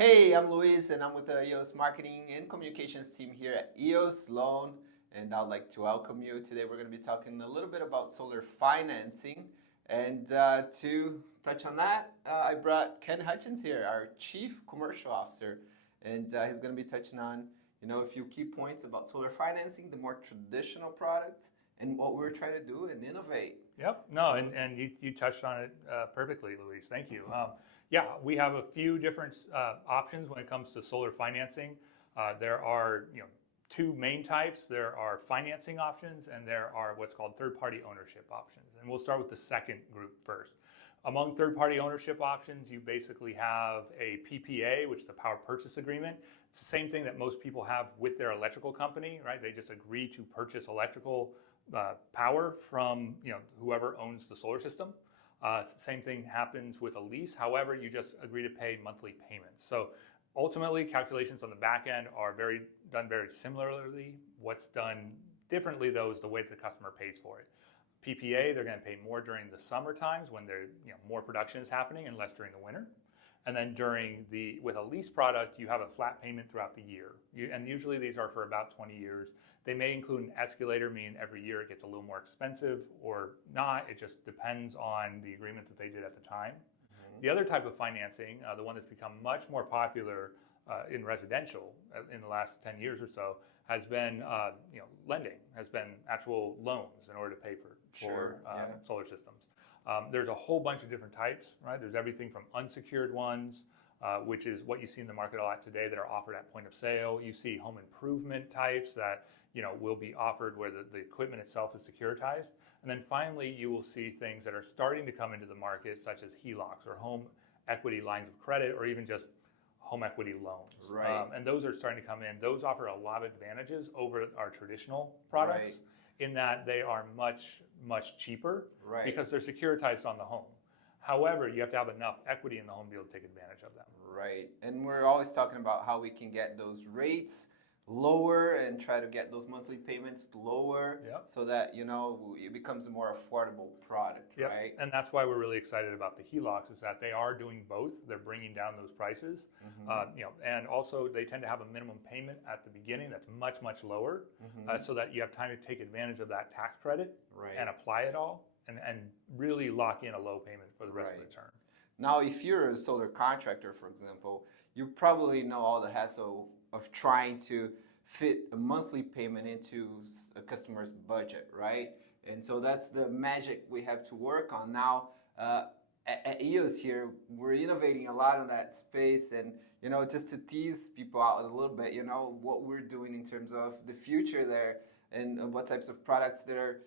Hey, I'm Luis, and I'm with the Eos Marketing and Communications team here at Eos Sloan, and I'd like to welcome you. Today we're going to be talking a little bit about solar financing, and to touch on that, I brought Ken Hutchins here, our Chief Commercial Officer, and he's going to be touching on, a few key points about solar financing, the more traditional products, and what we're trying to do and innovate. Yep. No, and you touched on it perfectly, Luis. Thank you. Yeah, we have a few different options when it comes to solar financing. There are two main types. There are financing options, and there are what's called third-party ownership options. And we'll start with the second group first. Among third-party ownership options, you basically have a PPA, which is a power purchase agreement. It's the same thing that most people have with their electrical company, right? They just agree to purchase electrical power from whoever owns the solar system. Same thing happens with a lease. However, you just agree to pay monthly payments. So ultimately, calculations on the back end are done very similarly. What's done differently, though, is the way the customer pays for it. PPA, they're going to pay more during the summer times when more production is happening and less during the winter. And then with a lease product, you have a flat payment throughout the year. And usually these are for about 20 years. They may include an escalator, meaning every year it gets a little more expensive or not. It just depends on the agreement that they did at the time. Mm-hmm. The other type of financing, the one that's become much more popular in residential in the last 10 years or so, has been lending, has been actual loans in order to pay for solar systems. There's a whole bunch of different types, right? There's everything from unsecured ones, which is what you see in the market a lot today that are offered at point of sale. You see home improvement types that will be offered where the equipment itself is securitized. And then finally, you will see things that are starting to come into the market, such as HELOCs or home equity lines of credit, or even just home equity loans. Right. And those are starting to come in. Those offer a lot of advantages over our traditional products in that they are much cheaper because they're securitized on the home. However, you have to have enough equity in the home to be able to take advantage of them. Right. And we're always talking about how we can get those rates lower and try to get those monthly payments lower so that, it becomes a more affordable product, right? And that's why we're really excited about the HELOCs, is that they are doing both. They're bringing down those prices, and also they tend to have a minimum payment at the beginning that's much lower, so that you have time to take advantage of that tax credit and apply it all and really lock in a low payment for the rest of the term. Now, if you're a solar contractor, for example, you probably know all the hassle of trying to fit a monthly payment into a customer's budget, right? And so that's the magic we have to work on. Now, at Eos here, we're innovating a lot in that space, and just to tease people out a little bit, what we're doing in terms of the future there and what types of products that are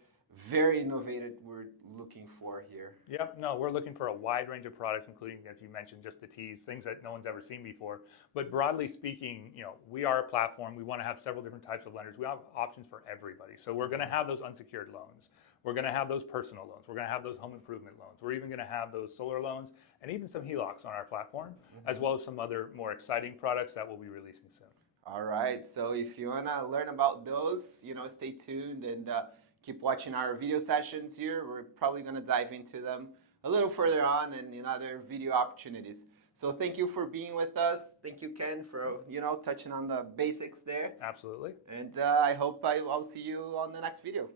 very innovative we're looking for here. Yep, no, we're looking for a wide range of products, including, as you mentioned, just the teas, things that no one's ever seen before. But broadly speaking, we are a platform. We want to have several different types of lenders. We have options for everybody. So we're going to have those unsecured loans. We're going to have those personal loans. We're going to have those home improvement loans. We're even going to have those solar loans and even some HELOCs on our platform, as well as some other more exciting products that we'll be releasing soon. All right. So if you want to learn about those, stay tuned and keep watching our video sessions here. We're probably going to dive into them a little further on and in other video opportunities. So thank you for being with us. Thank you, Ken, for touching on the basics there. Absolutely. And I hope I'll see you on the next video.